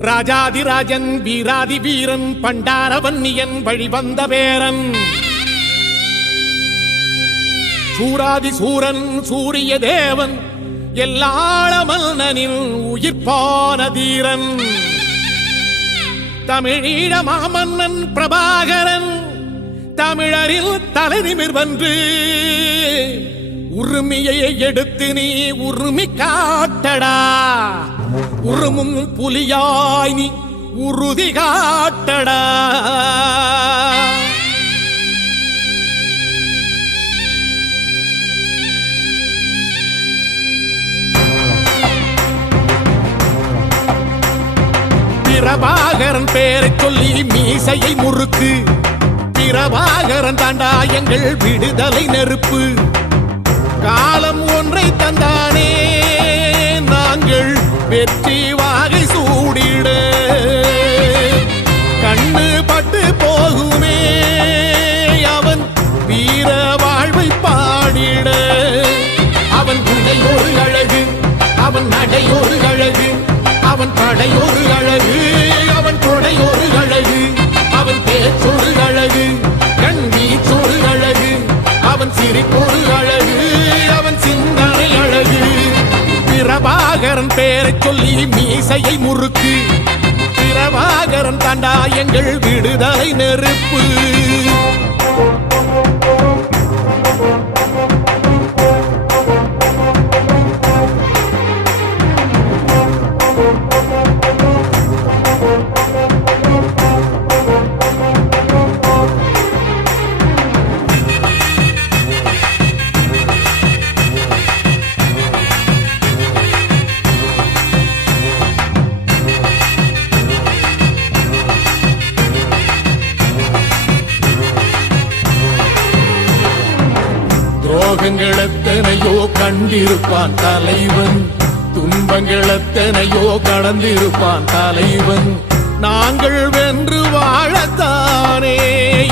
ராஜாதிராஜன் வீராதி வீரன் பண்டாரவன்னியன் வழிவந்த பேரன் சூராதி சூரன் சூரிய தேவன் எல்லாள மன்னனின் உயிர்ப்பான தீரன் தமிழீழ மாமன்னன் பிரபாகரன் தமிழரில் தலைநிமிர் வென்று உரிமையை எடுத்து நீ உரிமை காட்டடா உருமும் புலியாய் நீ உறுதி காட்டடா பிரபாகரன் பேரை சொல்லி மீசையை முறுக்கு பிரபாகரன் தாண்டா எங்கள் விடுதலை நெருப்பு காலம் ஒன்றை தந்தானே நாங்கள் வெற்றி வாகை சூடிட கண்ணு பட்டு போகுமே அவன் வீர வாழ்வை பாடிட அவன் குடையொரு அழகு அவன் நடையொரு அழகு அவன் படையொரு அழகு அவன் கொடையொரு அழகு அவன் பேச்சொரு அழகு கண் வீச்சொரு அழகு அவன் சிரிப்பொரு அழகு அவன் சிந்தனை அழகு பிரபாகரன் பேரை சொல்லி மீசையை முறுக்கு பிரபாகரன் தாண்டா எங்கள் விடுதலை நெருப்பு துரோகங்களெத்தனையோ கண்டிருப்பான் தலைவன் துன்பங்களெத்தனையோ கடந்திருப்பான் தலைவன் நாங்கள் வென்று வாழத்தானே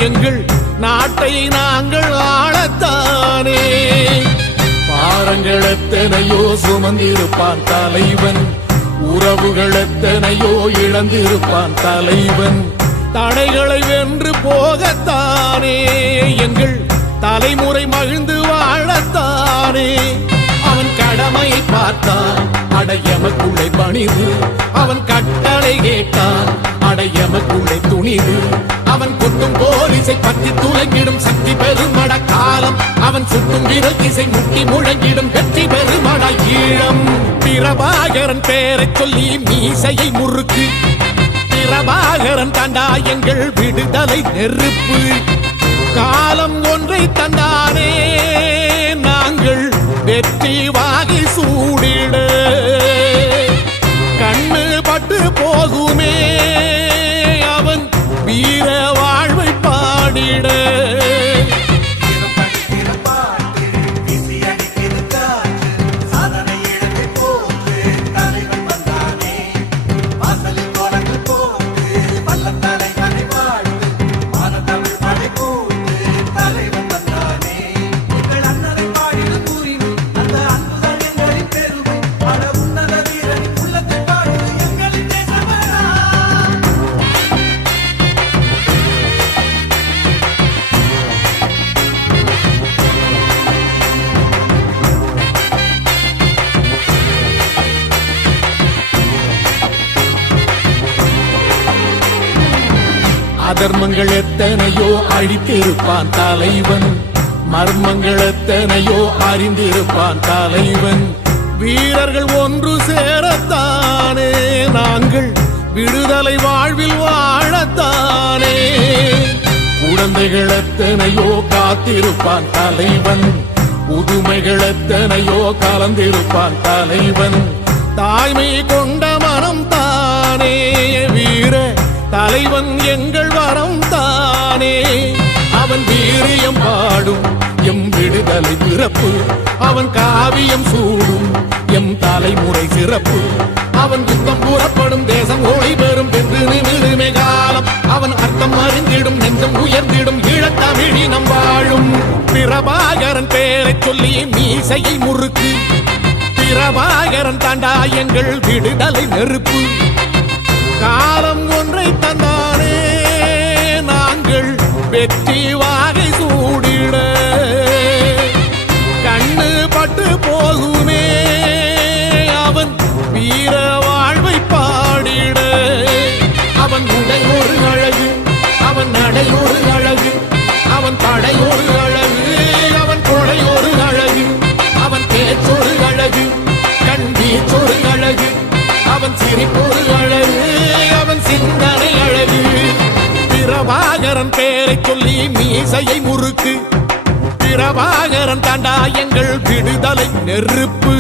எங்கள் நாட்டை நாங்கள் ஆளத்தானே பாரங்களெத்தனையோ சுமந்திருப்பான் தலைவன் உறவுகளெத்தனையோ இழந்திருப்பான் தலைவன் தடைகளை வென்று போகத்தானே எங்கள் தலைமுறை மகிழ்ந்து வாழத்தானே அவன் கடமையை பார்த்தான் அடையமக்குள்ளே பணிவு அவன் கட்டளை கேட்டான் அடையமக்குள்ளே துணிவு அவன் குத்தும் போலீசை பற்றி துலங்கிடும் சக்தி பெருமட காலம் அவன் சுட்டும் விரல் திசை முட்டி முழங்கிடும் வெற்றி பெருமட ஈழம் பிரபாகரன் பேரை சொல்லி மீசையை முறுக்கு பிரபாகரன் தாண்டா எங்கள் விடுதலை நெருப்பு காலம் ஒன்றை தந்தானே நாங்கள் வெற்றி வாகை சூடிட கண்ணு பட்டு போகுமே அவன் வீர வாழ்வை பாடிட அதர்மங்கள் எத்தனையோ அழித்திருப்பான் தலைவன் மர்மங்கள் எத்தனையோ அறிந்திருப்பான் தலைவன் வீரர்கள் ஒன்று சேரத்தானே நாங்கள் விடுதலை வாழ்வில் வாழத்தானே குழந்தைகள் எத்தனையோ காத்திருப்பான் தலைவன் புதுமைகள் எத்தனையோ கலந்திருப்பான் தலைவன் தாய்மை கொண்ட மனம் தானே வீர தலைவன் எங்கள் வரம் தானே அவன் வீரியம் பாடும் எம் விடுதலை பிறப்பு அவன் காவியம் சூடும் எம் தலைமுறை சிறப்பு அவன் யுத்தம் கூறப்படும் தேசம் ஓடி பெறும் பெற்று நிமிருமே காலம் அவன் அர்த்தம் அறிந்திடும் நெஞ்சம் உயர்ந்திடும் ஈழத்தமிழினம் வாழும் பிரபாகரன் பேரை சொல்லி மீசையை முறுக்கு பிரபாகரன் தாண்டா எங்கள் விடுதலை நெருப்பு காலம் ஒன்றை தந்தானே நாங்கள் வெற்றி வாகை சூடிட கண்ணு பட்டு போகுமே அவன் வீர வாழ்வை பாடிட அவன் உடை ஒரு அழகு அவன் நடை ஒரு அழகு அவன் படை ஒரு அழகு அவன் கொடை ஒரு அழகு அவன் பேச்சொரு அழகு கண் வீச்சொரு அழகு அவன் சிரிப்பொரு அழகு அவன் சிந்தனை அழகு பிரபாகரன் பேரை சொல்லி மீசையை முறுக்கு பிரபாகரன் தாண்டா எங்கள் விடுதலை நெருப்பு